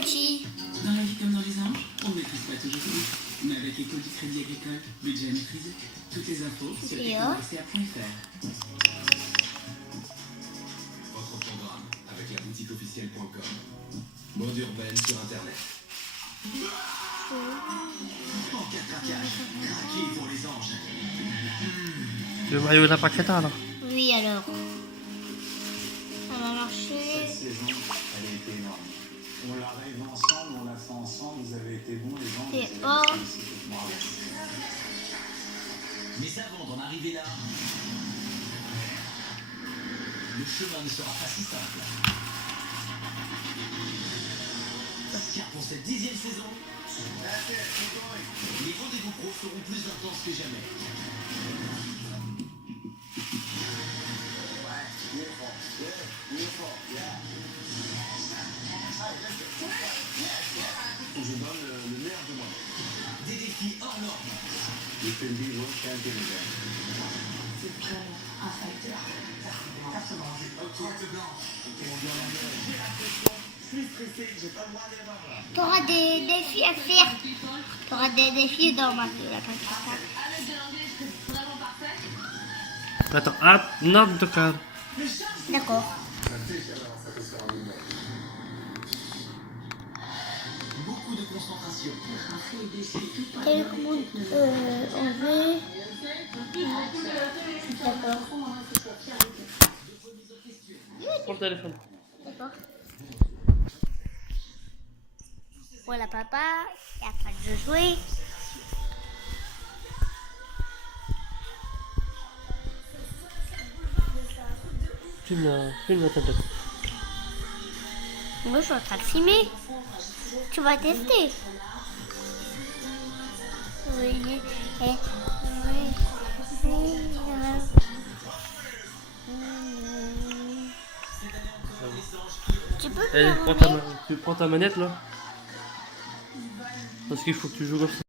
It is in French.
petit. Dans la vie comme dans les anges, on ne maîtrise pas toujours tout. Mais avec l'école du Crédit Agricole, budget maîtrisé. Toutes les infos sur technoSCA.fr. Votre programme avec la boutique officielle.com. Mode urbaine sur internet. En 4 craquages, craqué pour les anges. Le maillot de la Paqueta là. Oui, alors. Ça va marcher. Cette saison, elle a été énorme. On la rêve ensemble, on l'a fait ensemble, vous avez été bons les gens. Et oh. Mais avant d'en arriver là, le chemin ne sera pas si simple. Car pour cette 10e saison, les rendez-vous pros seront plus intenses que jamais. Je donne le meilleur de moi. Des défis hors normes. You can be world champion again. C'est vraiment un facteur. T'auras des défis à faire. T'auras des défis dans ma vie, la Paqueta. Attends, ah, non, d'accord. D'accord. Beaucoup de concentration. On veut. D'accord. Prends le téléphone. D'accord. Voilà, papa. Il n'y a pas de jeu jouer. Filme la tablette. Moi, je suis en train de filmer. Tu vas tester. Oui. Tu peux Allez, me tu prends ta manette là. Parce qu'il faut que tu joues comme ça.